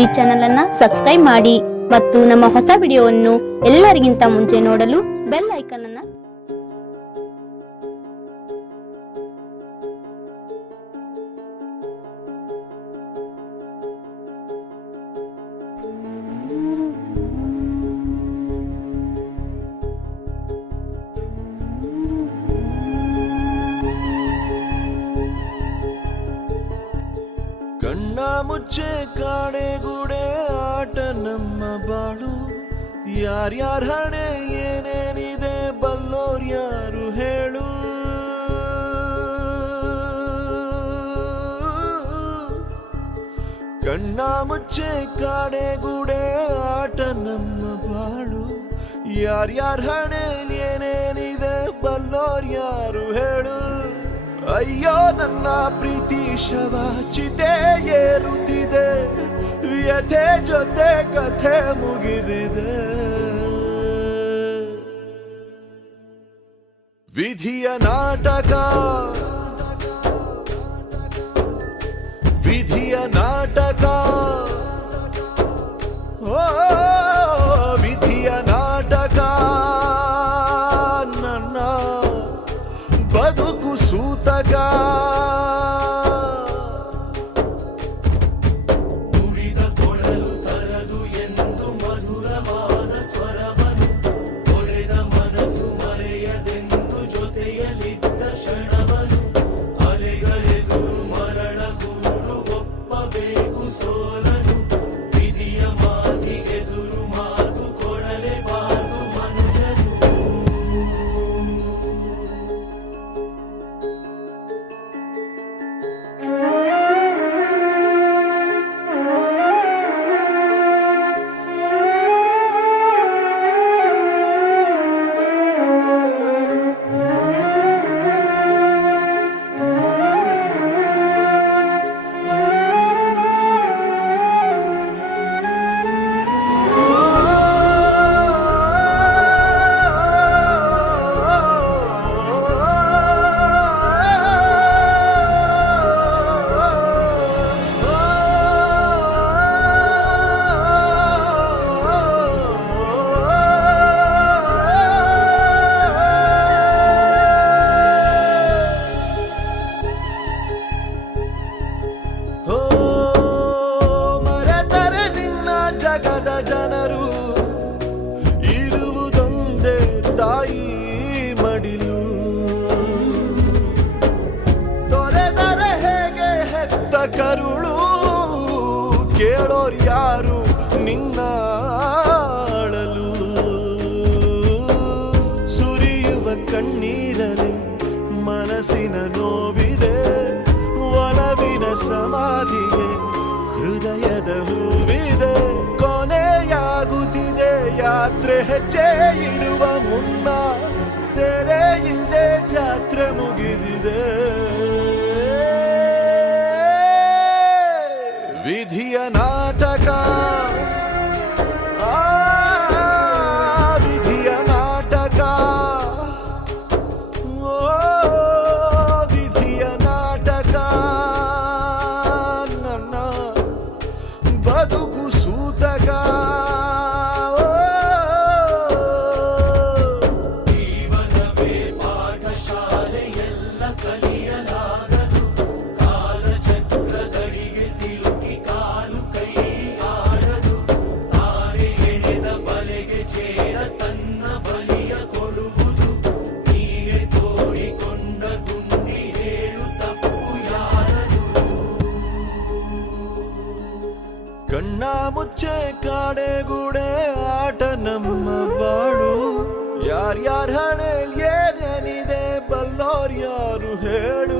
ಈ ಚಾನೆಲ್ ಅನ್ನು ಸಬ್ಸ್ಕ್ರೈಬ್ ಮಾಡಿ ಮತ್ತು ನಮ್ಮ ಹೊಸ ವಿಡಿಯೋವನ್ನು ಎಲ್ಲರಿಗಿಂತ ಮುಂಚೆ ನೋಡಲು ಬೆಲ್ ಐಕಾನ್ ಅನ್ನು ಕಣ್ಣ ಮುಚ್ಚೆ ಕಾಡೆಗೂಡೆ ಆಟ ನಮ್ಮ ಬಾಳು. ಯಾರ್ಯಾರ ಹಣೆ ಏನೇನಿದೆ ಬಲ್ಲೋರ್ ಯಾರು ಹೇಳು. ಕಣ್ಣ ಮುಚ್ಚೆ ಕಾಡೆಗೂಡೆ ಆಟ ನಮ್ಮ ಬಾಳು. ಯಾರ್ಯಾರ ಹಣೆ ಏನೇನಿದೆ ಬಲ್ಲೋರ್ ಯಾರು ಹೇಳು. ಅಯ್ಯೋ ನನ್ನ ಪ್ರೀತಿ ಶವ ಚಿತೆ ಏರುತ್ತಿದೆ, ವ್ಯಥೆ ಜೊತೆ ಕಥೆ ಮುಗಿದಿದೆ. ವಿಧಿಯ ನಾಟಕ, ವಿಧಿಯ ನಾಟಕ, ಓ ವಿಧಿಯ ನಾಟಕ. ನನ್ನ ಬದುಕು ಸೂತಕ. ನುಡಿದ ಕೊಳಲು ತರದು ಎಂದು ಮಧುರವಾದ ಸ್ವರವನು, ಕೊಳೆದ ಮನಸ್ಸು ಮರೆಯದೆಂದು ಜೊತೆಯಲ್ಲಿದ್ದ ಕ್ಷಣವನು. ಅಲೆಗಳೆದುರು ಮರಳ ಗೂಡು ಒಪ್ಪಬೇಕು ಸೋಲನು. ವಿಧಿಯ ಮಾತಿಗೆದುರು ಮಾತು ಕೊಡಲೇಬಾರದು ಮನುಜನು. ಜಗದ ಜನರು ಇರುವುದೊಂದೇ ತಾಯಿ ಮಡಿಲು. ತೊರೆದರೆ ಹೇಗೆ ಹೆತ್ತ ಕರುಳು, ಕೇಳೋರ್ ಯಾರು ನಿನ್ನ ಅಳಲು. ಸುರಿಯುವ ಕಣ್ಣೀರಲಿ ಮನಸ್ಸಿನ ನೋವಿದೆ, ಒಲವಿನ ಸಮಾಧಿಗೆ ಹೃದಯದ ಹೂವಿದೆ. ಕೊನೆಯಾಗುತ್ತಿದೆ ಯಾತ್ರೆ, ಹೆಜ್ಜೆ ಇಡುವ ಮುನ್ನ ತೆರೆ ಹಿಂದೆ ಜಾತ್ರೆ ಮುಗಿದಿದೆ. ವಿಧಿಯ ನಾಟಕ, ಆ ವಿಧಿಯ ನಾಟಕ, ಓ ವಿಧಿಯ ನಾಟಕ. ನನ್ನ ಬದುಕು ಸೂತಕ. ಜೀವನವೇ ಪಾಠಶಾಲೆ, ಎಲ್ಲ ಕಲಿಯಲಾಗದು. ಕಾಲಚಕ್ರದಡಿಗೆ ಸಿಲುಕಿ ಕಾಲು ಕೈ ಆಡದು. ತಾರೆ ಎಳೆದ ಬಲೆಗೆ ಚೇಡ ತನ್ನ ಬಲಿಯ ಕೊಡುವುದು. ನೀವೇ ತೋಡಿಕೊಂಡ ಗುಂಡಿ ಹೇಳು ತಪ್ಪು ಯಾರದು. ಕಣ್ಣ ಮುಚ್ಚೆ ಕಾಡೆಗೂಡೆ ಆಟ ನಮ್ಮ ಬಾಳು. ಯಾರ್ಯಾರ ಹಣೆಲ್ ಏನೇನಿದೆ ಬಲ್ಲೋರ್ ಯಾರು ಹೇಳು.